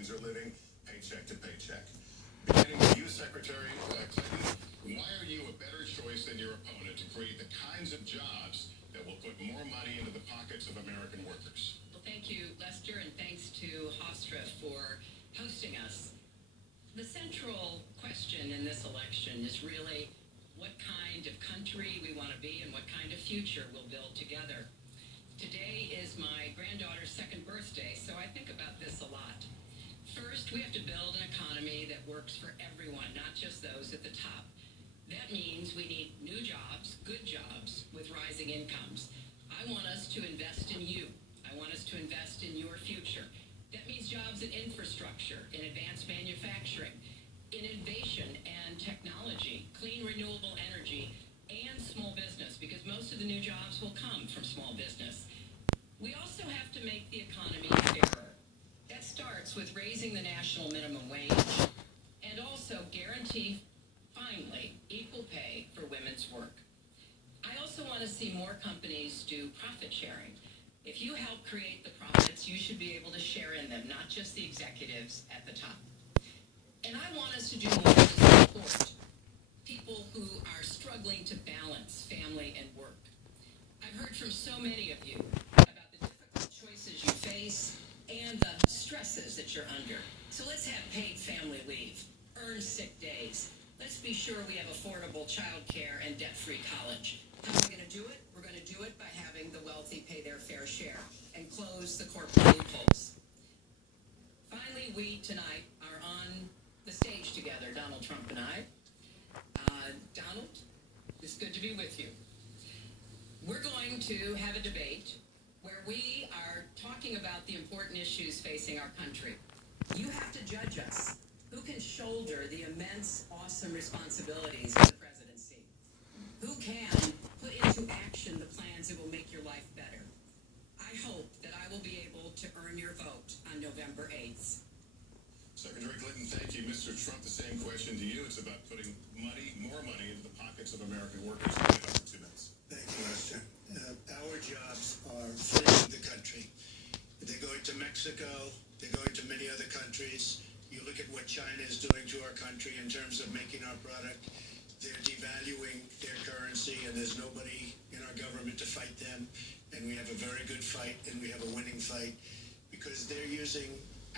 Americans are living paycheck to paycheck. Beginning with you, Secretary Clinton, why are you a better choice than your opponent to create the kinds of jobs that will put more money into the pockets of American workers? Well, thank you, Lester, and thanks to Hofstra for hosting us. The central question in this election is really what kind of country we want to be and what kind of future we'll build together. Today is my granddaughter's second birthday, so I think about this a lot. First, we have to build an economy that works for everyone, not just those at the top. That means we need new jobs, good jobs, with rising incomes. I want us to invest in you. I want us to invest in your future. That means jobs in infrastructure, in advanced manufacturing, in innovation and technology, clean renewable energy, and small business, because most of the new jobs will come from small business. We also have to make the economy fairer. That starts with raising the national minimum wage and also guarantee, finally, equal pay for women's work. I also want to see more companies do profit sharing. If you help create the profits, you should be able to share in them, not just the executives at the top. And I want us to do more to support people who are struggling to balance family and work. I've heard from so many of you about the difficult choices you face and the stresses that you're under. So let's have paid family leave, earn sick days. Let's be sure we have affordable child care and debt-free college. How are we going to do it? We're going to do it by having the wealthy pay their fair share and close the corporate loopholes. Finally, we tonight are on the stage together, Donald Trump and I. Donald, it's good to be with you. We're going to have a debate where we are talking about the important issues facing our country. You have to judge us. Who can shoulder the immense, awesome responsibilities of the presidency? Who can put into action the plans that will make your life better? I hope that I will be able to earn your vote on November 8th. Secretary Clinton, thank you. Mr. Trump, the same question to you. It's about putting more money into the pockets of American workers. You have about 2 minutes. Thank you, Lester. Our jobs are freeing the country. They're going to Mexico. They're going to many other countries. You look at what China is doing to our country in terms of making our product. They're devaluing their currency, and there's nobody in our government to fight them. And we have a very good fight, and we have a winning fight, because they're using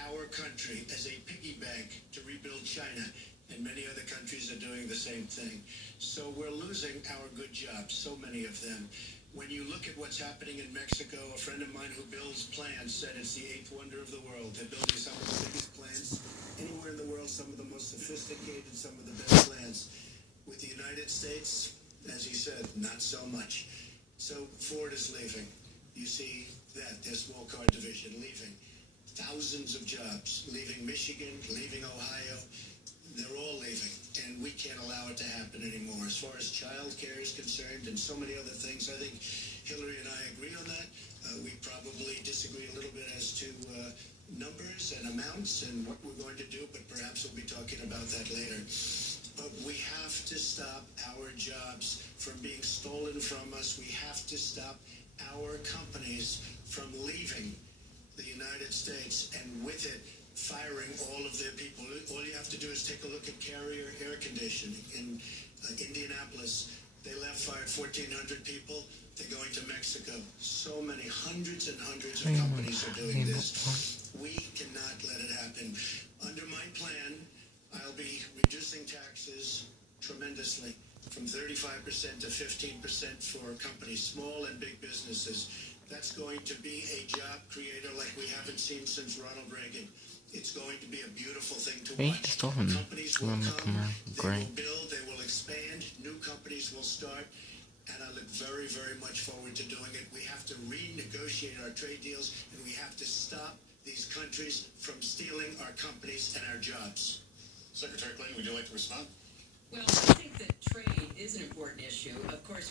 our country as a piggy bank to rebuild China, and many other countries are doing the same thing. So we're losing our good jobs, so many of them. When you look at what's happening in Mexico, a friend of mine who builds plants said it's the 8th wonder of the world. They're building some of the biggest plants anywhere in the world, some of the most sophisticated, some of the best plants. With the United States, as he said, not so much. So Ford is leaving. You see that, their small car division leaving. Thousands of jobs, leaving Michigan, leaving Ohio. They're all leaving, and we can't allow it to happen anymore. As far as child care is concerned and so many other things, I think Hillary and I agree on that. We probably disagree a little bit as to numbers and amounts and what we're going to do, but perhaps we'll be talking about that later. But we have to stop our jobs from being stolen from us. We have to stop our companies from leaving the United States, and with it, firing all of their people. All you have to do is take a look at Carrier Air Conditioning in Indianapolis. They fired 1,400 people. They're going to Mexico. So many, hundreds and hundreds of companies are doing this. We cannot let it happen. Under my plan, I'll be reducing taxes tremendously, from 35% to 15% for companies, small and big businesses. That's going to be a job creator like we haven't seen since Ronald Reagan. It's going to be a beautiful thing to watch. Companies will come, they will build, they will expand, new companies will start, and I look very, very much forward to doing it. We have to renegotiate our trade deals, and we have to stop these countries from stealing our companies and our jobs. Secretary Clinton, would you like to respond? Well, I think that trade is an important issue. Of course,